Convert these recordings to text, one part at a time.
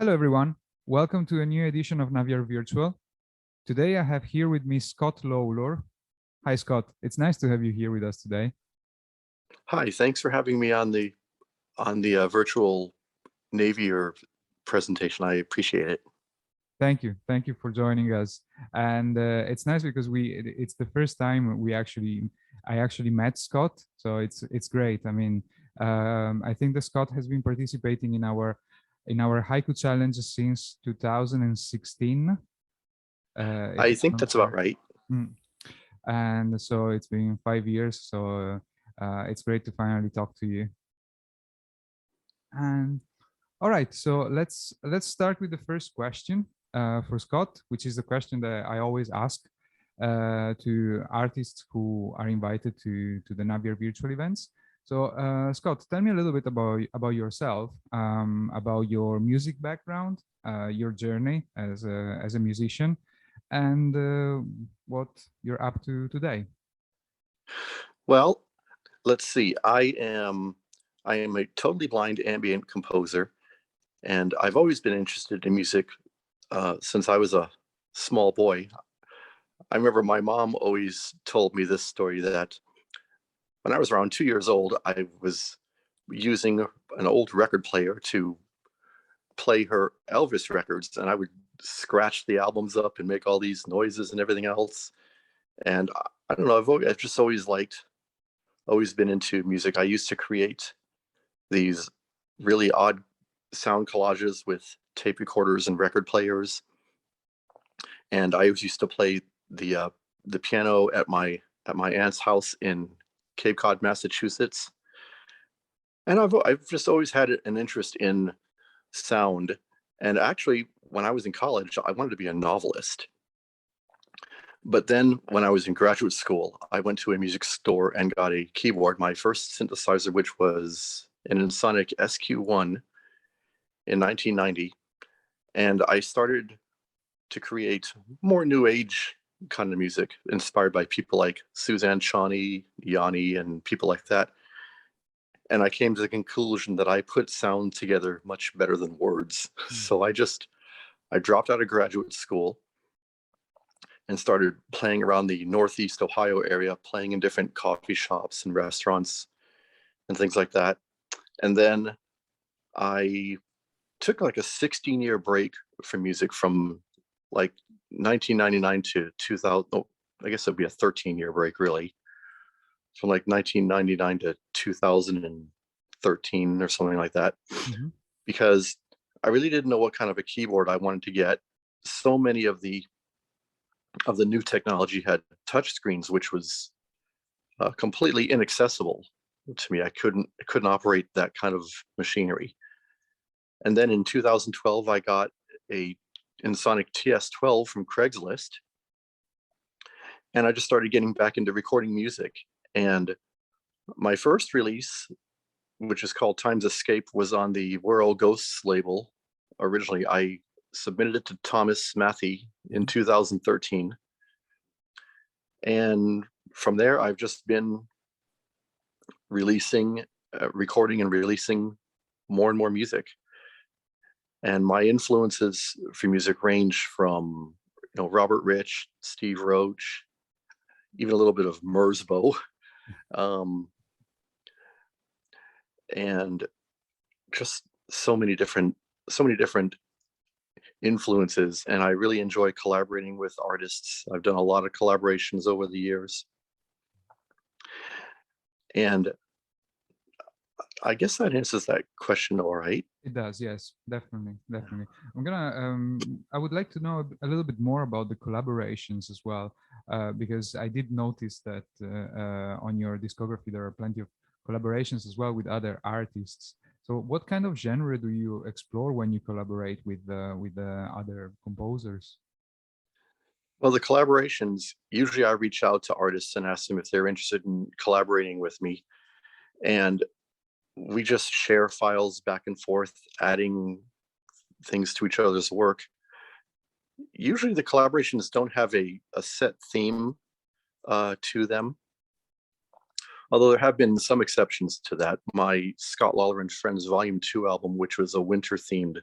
Hello, everyone. Welcome to a new edition of Naviar Virtual. Today, I have here with me Scott Lawlor. Hi, Scott. It's nice to have you here with us today. Hi, thanks for having me on the virtual Navier presentation. I appreciate it. Thank you. Thank you for joining us. And it's nice because it's the first time I actually met Scott. So it's great. I mean, I think that Scott has been participating in our haiku challenge since 2016. If I I'm think not that's about correct. right. Mm. And so it's been 5 years. So it's great to finally talk to you. And all right, so let's start with the first question for Scott, which is the question that I always ask to artists who are invited to the Navier virtual events. So Scott, tell me a little bit about yourself, about your music background, your journey as a musician, and what you're up to today. Well, let's see. I am a totally blind ambient composer, and I've always been interested in music since I was a small boy. I remember my mom always told me this story that when I was around 2 years old, I was using an old record player to play her Elvis records, and I would scratch the albums up and make all these noises and everything else. And I don't know, I've just always been into music. I used to create these really odd sound collages with tape recorders and record players, and I always used to play the piano at my aunt's house in Cape Cod, Massachusetts. And I've just always had an interest in sound. And actually, when I was in college, I wanted to be a novelist. But then when I was in graduate school, I went to a music store and got a keyboard, my first synthesizer, which was an Ensoniq SQ1 in 1990. And I started to create more new age kind of music inspired by people like Suzanne Shawnee, Yanni, and people like that. And I came to the conclusion that I put sound together much better than words. Mm. So I dropped out of graduate school and started playing around the Northeast Ohio area, playing in different coffee shops and restaurants and things like that. And then I took like a 16-year break from music from like 1999 to 2000. Oh, I guess it'd be a 13-year break, really, from like 1999 to 2013 or something like that, Mhm. because I really didn't know what kind of a keyboard I wanted to get. So many of the new technology had touch screens, which was completely inaccessible to me. I couldn't operate that kind of machinery. And then in 2012, I got a Ensoniq TS12 from Craigslist, and I just started getting back into recording music. And my first release, which is called Time's Escape, was on the Whirl Ghosts label. Originally, I submitted it to Thomas Matthey in Mhm. 2013. And from there, I've just been releasing, recording and releasing more and more music. And my influences for music range from, Robert Rich, Steve Roach, even a little bit of Merzbow, um, and just so many different influences. And I really enjoy collaborating with artists. I've done a lot of collaborations over the years, and I guess that answers that question all right. It does, yes, definitely, definitely. I would like to know a little bit more about the collaborations as well, because I did notice that on your discography there are plenty of collaborations as well with other artists. So, what kind of genre do you explore when you collaborate with the other composers? Well, the collaborations, usually I reach out to artists and ask them if they're interested in collaborating with me. And we just share files back and forth, adding things to each other's work. Usually the collaborations don't have a set theme to them, although there have been some exceptions to that. My Scott Lawlor and Friends Volume 2 album, which was a winter themed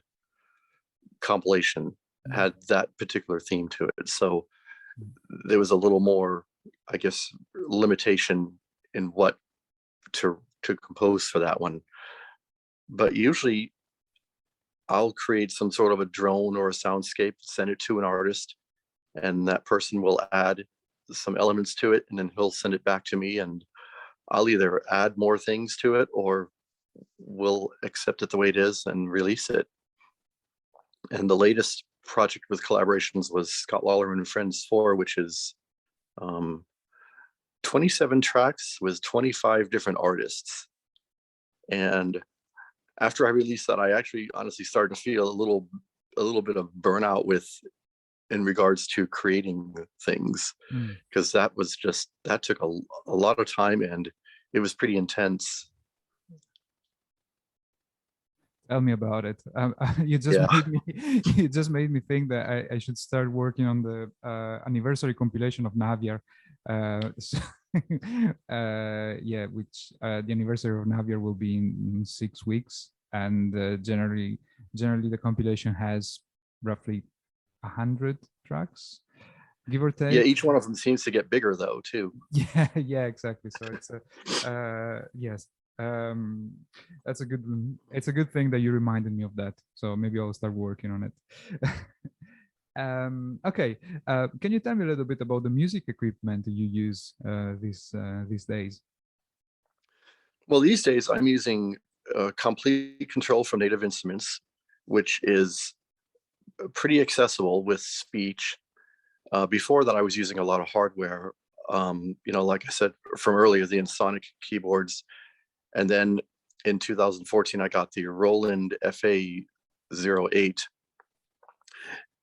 compilation had that particular theme to it. So there was a little more, I guess, limitation in what to compose for that one. But usually I'll create some sort of a drone or a soundscape, send it to an artist, and that person will add some elements to it, and then he'll send it back to me, and I'll either add more things to it or we'll accept it the way it is and release it. And the latest project with collaborations was Scott Lawlor and Friends 4, which is 27 tracks with 25 different artists. And after I released that, I actually honestly started to feel a little bit of burnout in regards to creating things, because that took a lot of time and it was pretty intense. Tell me about it. You just made me think that I should start working on the anniversary compilation of Naviar. Yeah, which the anniversary of Naviar will be in 6 weeks, and generally the compilation has roughly 100 tracks, give or take. Yeah, each one of them seems to get bigger though too. Yeah, exactly. So it's yes. It's a good thing that you reminded me of that. So maybe I'll start working on it. Okay. Can you tell me a little bit about the music equipment you use these days? Well, these days I'm using complete control from Native Instruments, which is pretty accessible with speech. Before that, I was using a lot of hardware. Like I said from earlier, the Ensoniq keyboards. And then in 2014, I got the Roland FA08.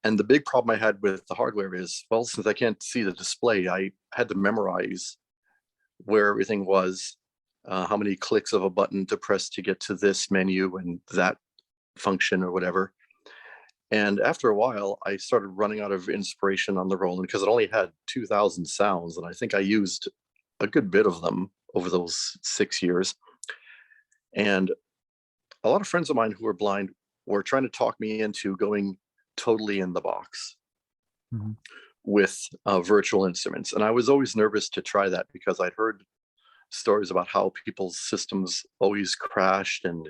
And the big problem I had with the hardware is, well, since I can't see the display, I had to memorize where everything was, how many clicks of a button to press to get to this menu and that function or whatever. And after a while, I started running out of inspiration on the Roland because it only had 2,000 sounds. And I think I used a good bit of them over those 6 years. And a lot of friends of mine who are blind were trying to talk me into going totally in the box with virtual instruments. And I was always nervous to try that because I'd heard stories about how people's systems always crashed and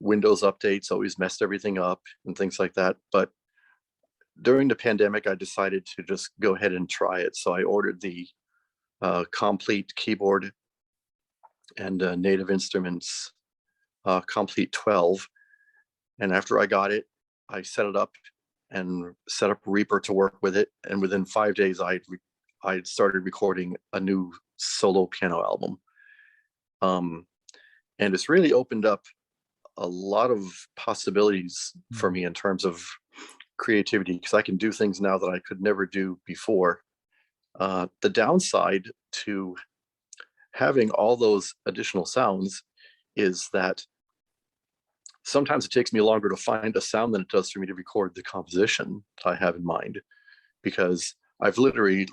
Windows updates always messed everything up and things like that. But during the pandemic, I decided to just go ahead and try it. So I ordered the complete keyboard and Native Instruments Complete 12. And after I got it, I set it up and set up Reaper to work with it. And within 5 days, I'd started recording a new solo piano album. And it's really opened up a lot of possibilities for me in terms of creativity, because I can do things now that I could never do before. The downside to having all those additional sounds is that sometimes it takes me longer to find a sound than it does for me to record the composition I have in mind, because I've literally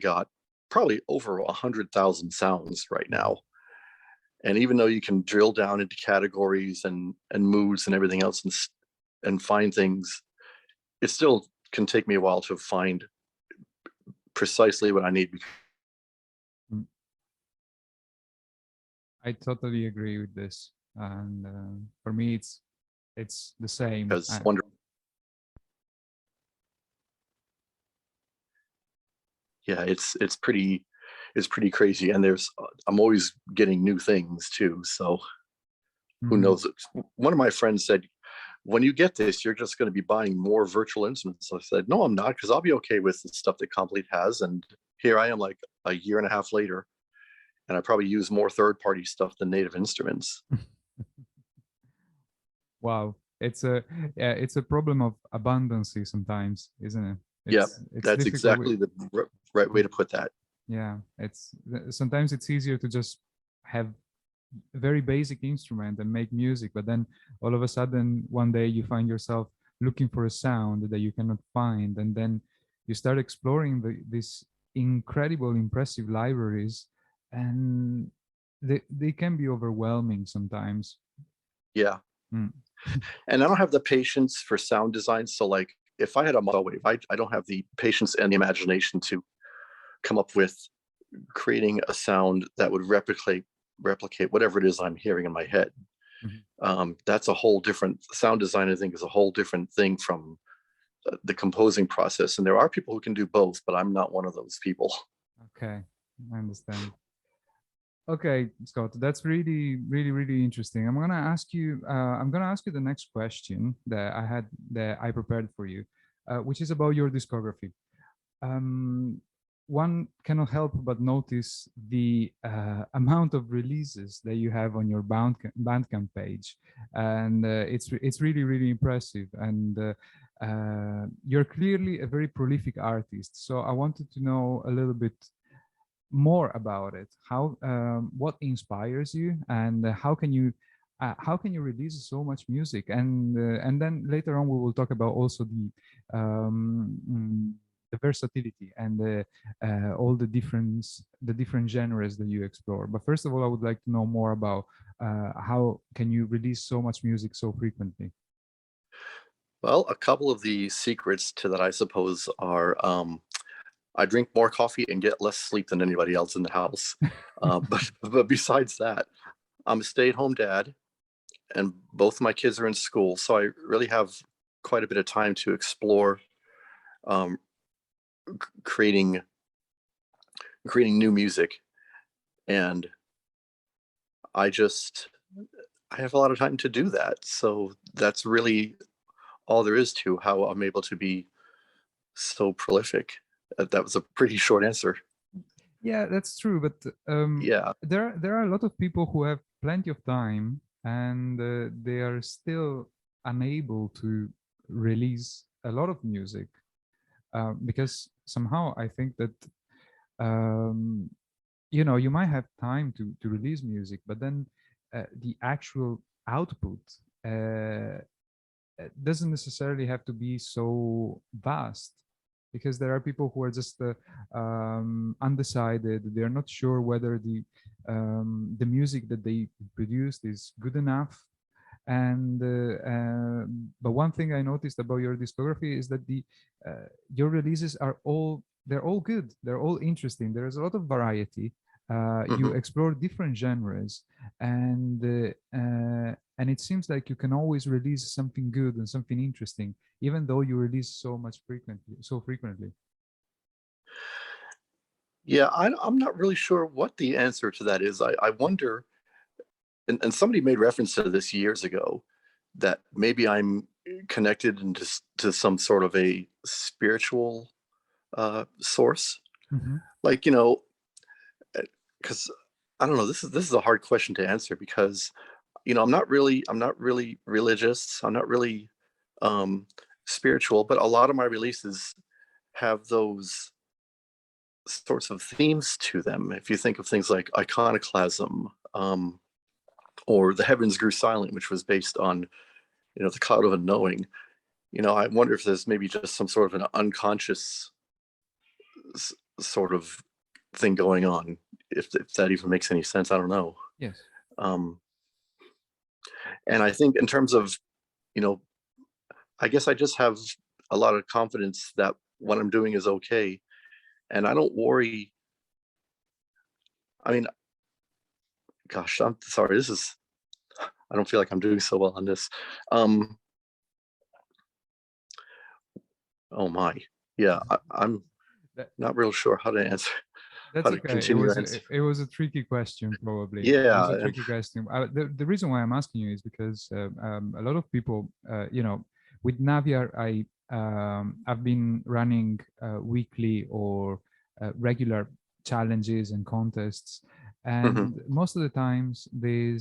got probably over 100,000 sounds right now. And even though you can drill down into categories and moods and everything else and find things, it still can take me a while to find precisely what I need. I totally agree with this. And for me, it's the same. It's wonderful. Yeah, it's pretty crazy, and I'm always getting new things too. So who knows? One of my friends said, when you get this, you're just going to be buying more virtual instruments. I said, no, I'm not, because I'll be okay with the stuff that Complete has. And here I am, like a year and a half later, and I probably use more third-party stuff than Native Instruments. Wow, it's a problem of abundance sometimes, isn't it? Yeah, that's exactly the right way to put that. Yeah, sometimes it's easier to just have a very basic instrument and make music, but then all of a sudden one day you find yourself looking for a sound that you cannot find, and then you start exploring these incredible, impressive libraries, and they can be overwhelming sometimes. Yeah. And I don't have the patience for sound design. So like if I had a model wave, I don't have the patience and the imagination to come up with creating a sound that would replicate whatever it is I'm hearing in my head. That's a whole different sound design. I think is a whole different thing from the composing process. And there are people who can do both, but I'm not one of those people. Okay, I understand. Okay, Scott, that's really, really, really interesting. I'm gonna ask you. I'm gonna ask you the next question that I prepared for you, which is about your discography. One cannot help but notice the amount of releases that you have on your Bandcamp page, and it's really, really impressive. And you're clearly a very prolific artist. So I wanted to know a little bit more about it. How, what inspires you, and how can you release so much music? And then later on we will talk about also the versatility and all the different genres that you explore. But first of all, I would like to know more about how can you release so much music so frequently? Well, a couple of the secrets to that, I suppose, are I drink more coffee and get less sleep than anybody else in the house. But besides that, I'm a stay-at-home dad, and both my kids are in school, so I really have quite a bit of time to explore um, creating new music. And I have a lot of time to do that. So that's really all there is to how I'm able to be so prolific. That was a pretty short answer. Yeah, that's true. But Yeah. there are a lot of people who have plenty of time, and they are still unable to release a lot of music, because somehow I think that um, you might have time to release music, but then the actual output doesn't necessarily have to be so vast, because there are people who are just undecided. They're not sure whether the music that they produced is good enough. And but one thing I noticed about your discography is that your releases are they're all good. They're all interesting. There's a lot of variety. You explore different genres, and it seems like you can always release something good and something interesting, even though you release so frequently. Yeah, I'm not really sure what the answer to that is. I wonder, and somebody made reference to this years ago, that maybe I'm connected into to some sort of a spiritual source. Like, because I don't know, this is a hard question to answer, because I'm not really religious. I'm not really spiritual, but a lot of my releases have those sorts of themes to them. If you think of things like iconoclasm, or The Heavens Grew Silent, which was based on the cloud of unknowing. I wonder if there's maybe just some sort of an unconscious sort of thing going on, if that even makes any sense. I don't know. Yes. And I think in terms of, I guess I just have a lot of confidence that what I'm doing is okay. And I don't worry. I mean, gosh, I'm sorry. I don't feel like I'm doing so well on this. Oh my. Yeah, I'm not real sure how to answer. That's okay. It was a tricky question, probably. Yeah. It was a tricky question. The reason why I'm asking you is because a lot of people, with Naviar, I've been running weekly or regular challenges and contests, and most of the times the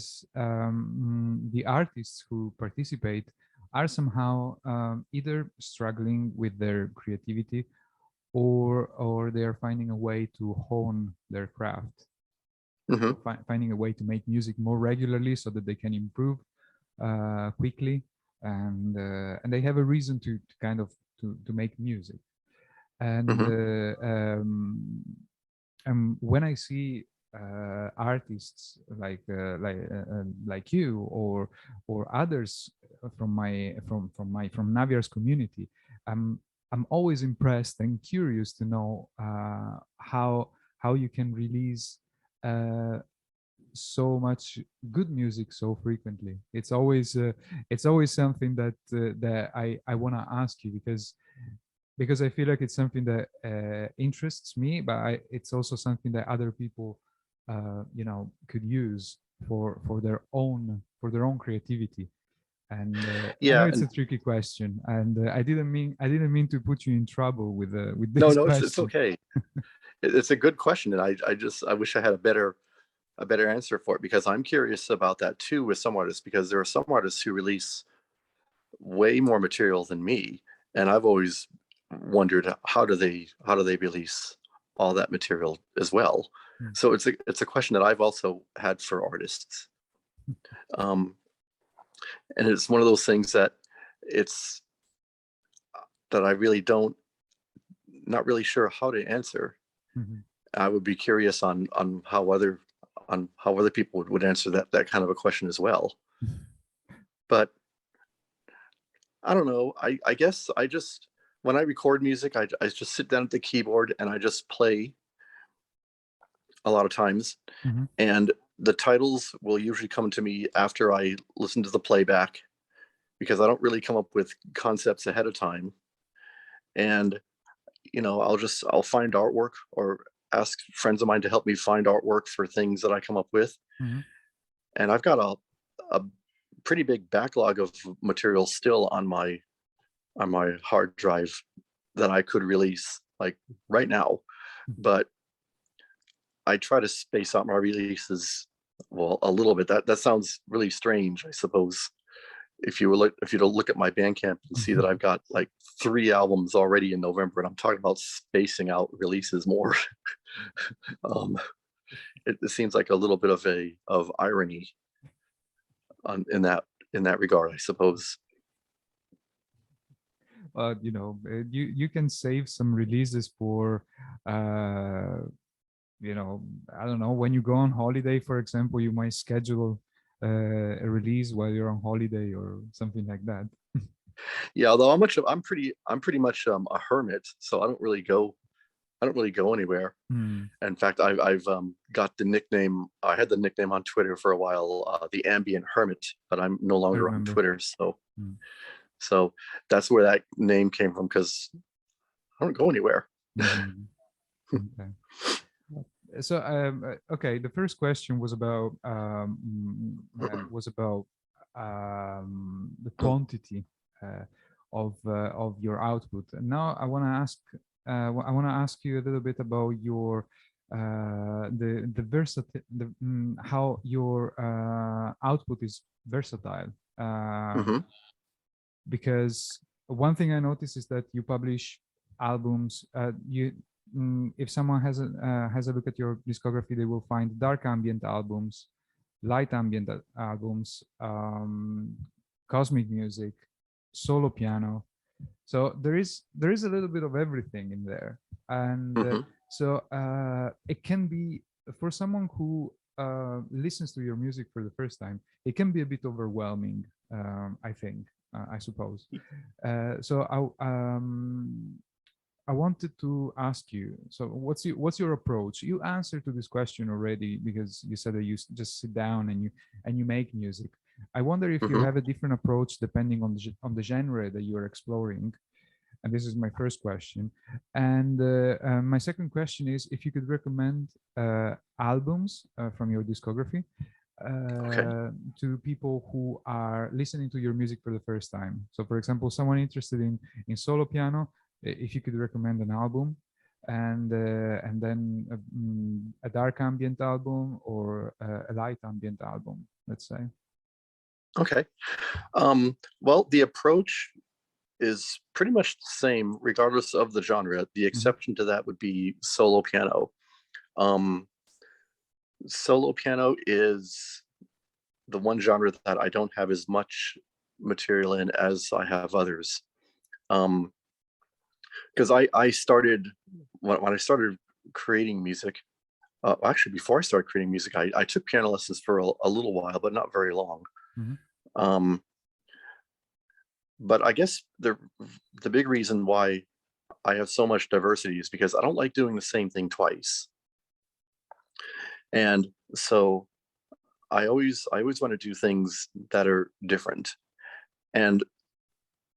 artists who participate are somehow either struggling with their creativity, or they are finding a way to hone their craft, finding a way to make music more regularly so that they can improve quickly, and they have a reason to kind of to make music. And when I see artists like you or others from Naviar's community, I'm always impressed and curious to know how you can release so much good music so frequently. It's always something that I want to ask you, because I feel like it's something that interests me, but it's also something that other people could use for their own creativity. And I know Yeah, it's a and tricky question, and I didn't mean to put you in trouble with no, this no, it's question. okay. It's a good question, and I wish I had a better answer for it, because I'm curious about that too with some artists, because there are some artists who release way more material than me, and I've always wondered how do they release all that material as well. Hmm. So it's a question that I've also had for artists, um, and it's one of those things that it's that I really don't not really sure how to answer. Mhm. I would be curious on how other people would answer that kind of a question as well. But I don't know. I guess I just, when I record music, I just sit down at the keyboard and I just play a lot of times. Mhm. And the titles will usually come to me after I listen to the playback, because I don't really come up with concepts ahead of time. And I'll find artwork, or ask friends of mine to help me find artwork for things that I come up with. Mhm. And I've got a pretty big backlog of material still on my hard drive that I could release like right now. But I try to space out my releases, well, a little bit. That sounds really strange, I suppose. If you look at my Bandcamp and see that I've got like 3 albums already in November, and I'm talking about spacing out releases more. um, it seems like a little bit of irony in that regard, I suppose. You can save some releases for I don't know, when you go on holiday, for example, you might schedule a release while you're on holiday or something like that. Yeah, although I'm pretty much a hermit, so I don't really go anywhere. Hmm. In fact, I've got the nickname. I had the nickname on Twitter for a while, the Ambient Hermit, but I'm no I longer on remember. Twitter. So Hmm. so that's where that name came from, because I don't go anywhere. Mhm. Okay. So okay, the first question was about the quantity of your output. And now I want to ask you a little bit about your the versatile how your output is versatile, Hmm. because one thing I noticed is that you publish albums. If someone has a look at your discography, they will find dark ambient albums, light ambient albums, cosmic music, solo piano. So there is a little bit of everything in there, and Hmm. so it can be, for someone who listens to your music for the first time, it can be a bit overwhelming. I think, I suppose. So I wanted to ask you. So what's your approach? You answered to this question already, because you said that you just sit down and you make music. I wonder if you Hmm. have a different approach depending on the genre that you are exploring. And this is my first question. And my second question is if you could recommend albums from your discography Okay. to people who are listening to your music for the first time. So, for example, someone interested in solo piano, if you could recommend an album, and then a dark ambient album or a light ambient album, let's say. Okay. Well, the approach is pretty much the same regardless of the genre. The Mhm. exception to that would be solo piano. Um, Solo piano is the one genre that I don't have as much material in as I have others. Because I started, when I started creating music. Actually, before I started creating music, I took piano lessons for a little while, but not very long. Mhm. Um, but I guess the big reason why I have so much diversity is because I don't like doing the same thing twice. And so I always want to do things that are different. And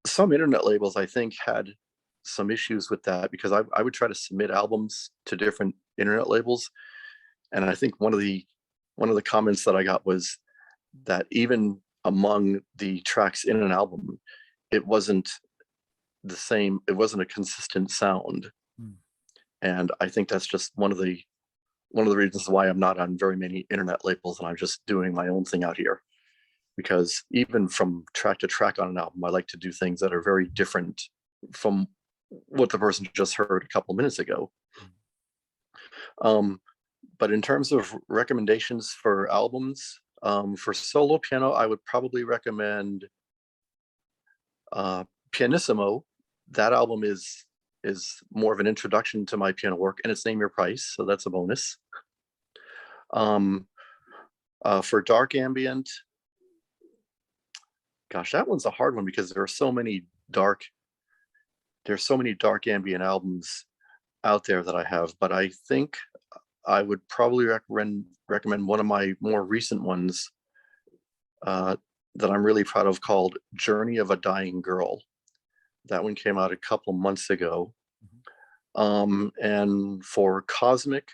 some internet labels, I think, had some issues with that, because I would try to submit albums to different internet labels. And I think one of the comments that I got was that even among the tracks in an album, it wasn't the same, it wasn't a consistent sound. And I think that's just one of the reasons why I'm not on very many internet labels, and I'm just doing my own thing out here. Because even from track to track on an album, I like to do things that are very different from what the person just heard a couple minutes ago. But in terms of recommendations for albums, for solo piano, I would probably recommend Pianissimo. That album is more of an introduction to my piano work, and it's Name Your Price, so that's a bonus. For dark ambient, gosh, that one's a hard one, because there's so many dark ambient albums out there that I have. But I think I would probably recommend one of my more recent ones that I'm really proud of, called Journey of a Dying Girl. That one came out a couple months ago. And for cosmic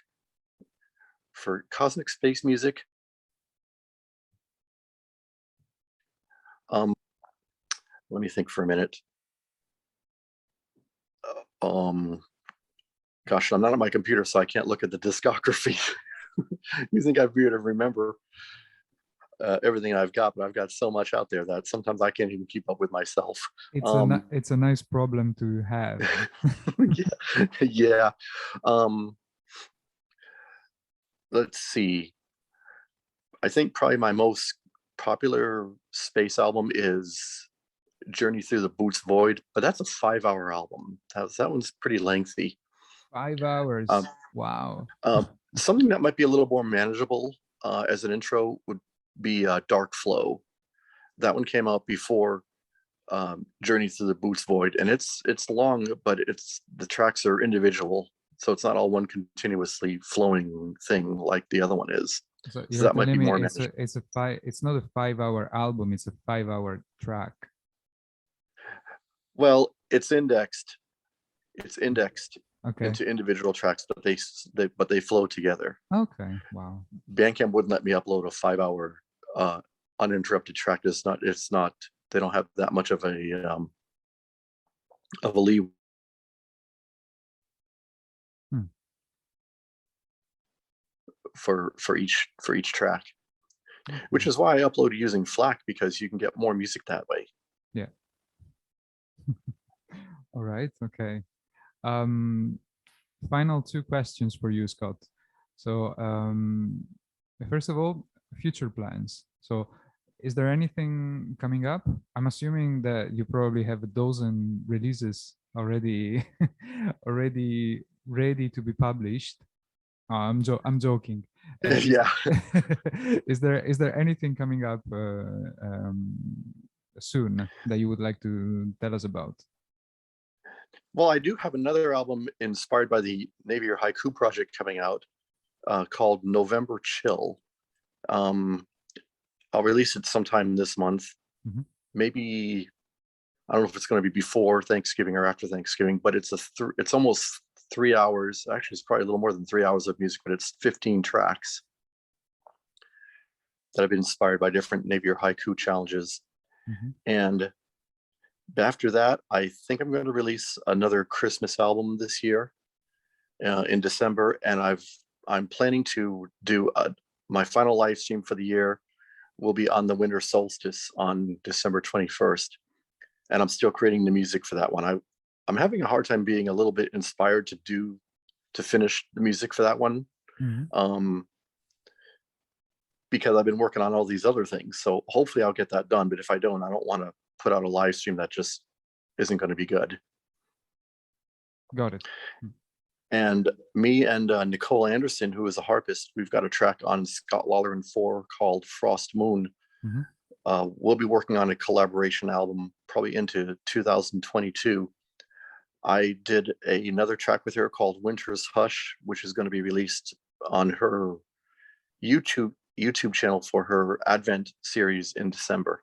space music, let me think for a minute. Gosh, I'm not on my computer, so I can't look at the discography. You think I'd be able to remember everything I've got, but I've got so much out there that sometimes I can't even keep up with myself. It's a nice problem to have. Yeah. Let's see. I think probably my most popular space album is Journey Through the Boots Void, but that's a 5-hour album. That one's pretty lengthy. 5 hours. Wow. Something that might be a little more manageable as an intro would be Dark Flow. That one came out before Journey Through the Boots Void, and it's long, but the tracks are individual, so it's not all one continuously flowing thing like the other one is. So that might be more it's not a 5-hour album, it's a 5-hour track. Well, it's indexed okay. into individual tracks, but they flow together. Okay. Wow. Bandcamp wouldn't let me upload a 5-hour uninterrupted track. It's not they don't have that much of a leeway for each track. Which is why I upload using FLAC, because you can get more music that way. Yeah. All right. Okay. Final 2 questions for you, Scott. So first of all, future plans. So is there anything coming up? I'm assuming that you probably have a dozen releases already already ready to be published. I'm joking. Yeah. Is there anything coming up soon that you would like to tell us about? Well, I do have another album inspired by the Naviar Haiku project coming out called November Chill. I'll release it sometime this month. Maybe, I don't know if it's going to be before Thanksgiving or after Thanksgiving, but it's almost 3 hours. Actually, it's probably a little more than 3 hours of music, but it's 15 tracks that have been inspired by different Naviar Haiku challenges. And after that, I think I'm going to release another Christmas album this year in December, and I'm planning to do my final live stream for the year will be on the winter solstice on December 21st, and I'm still creating the music for that one. I'm having a hard time being a little bit inspired to finish the music for that one, because I've been working on all these other things. So hopefully I'll get that done. But if I don't want to put out a live stream that just isn't going to be good. Got it. And me and Nicole Anderson, who is a harpist, we've got a track on Scott Lawlor and 4 called Frost Moon we'll be working on a collaboration album probably into 2022. I did another track with her called Winter's Hush, which is going to be released on her YouTube channel for her Advent series in December.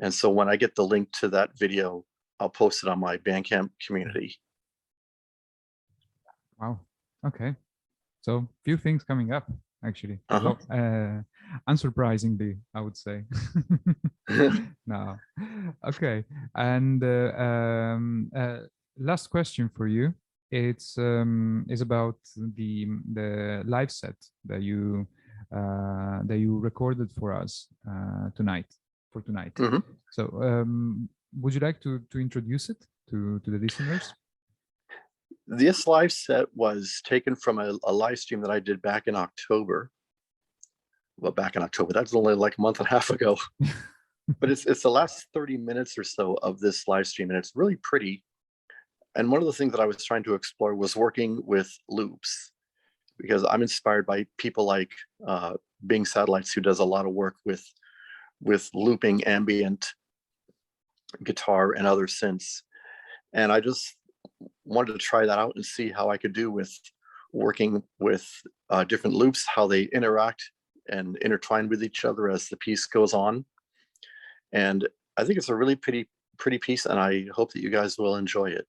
And so when I get the link to that video, I'll post it on my Bandcamp community. Wow. Okay. So few things coming up, actually. Unsurprisingly, I would say. No. Okay. And last question for you. It's is about the live set that you recorded for us tonight. So would you like to introduce it to the listeners? This live set was taken from a live stream that I did back in October. Well, back in October, that's only like a month and a half ago. But it's the last 30 minutes or so of this live stream, and it's really pretty. And one of the things that I was trying to explore was working with loops, because I'm inspired by people like Bing Satellites, who does a lot of work with looping ambient guitar and other synths. And I just wanted to try that out and see how I could do with working with different loops, how they interact and intertwine with each other as the piece goes on. And I think it's a really pretty piece, and I hope that you guys will enjoy it.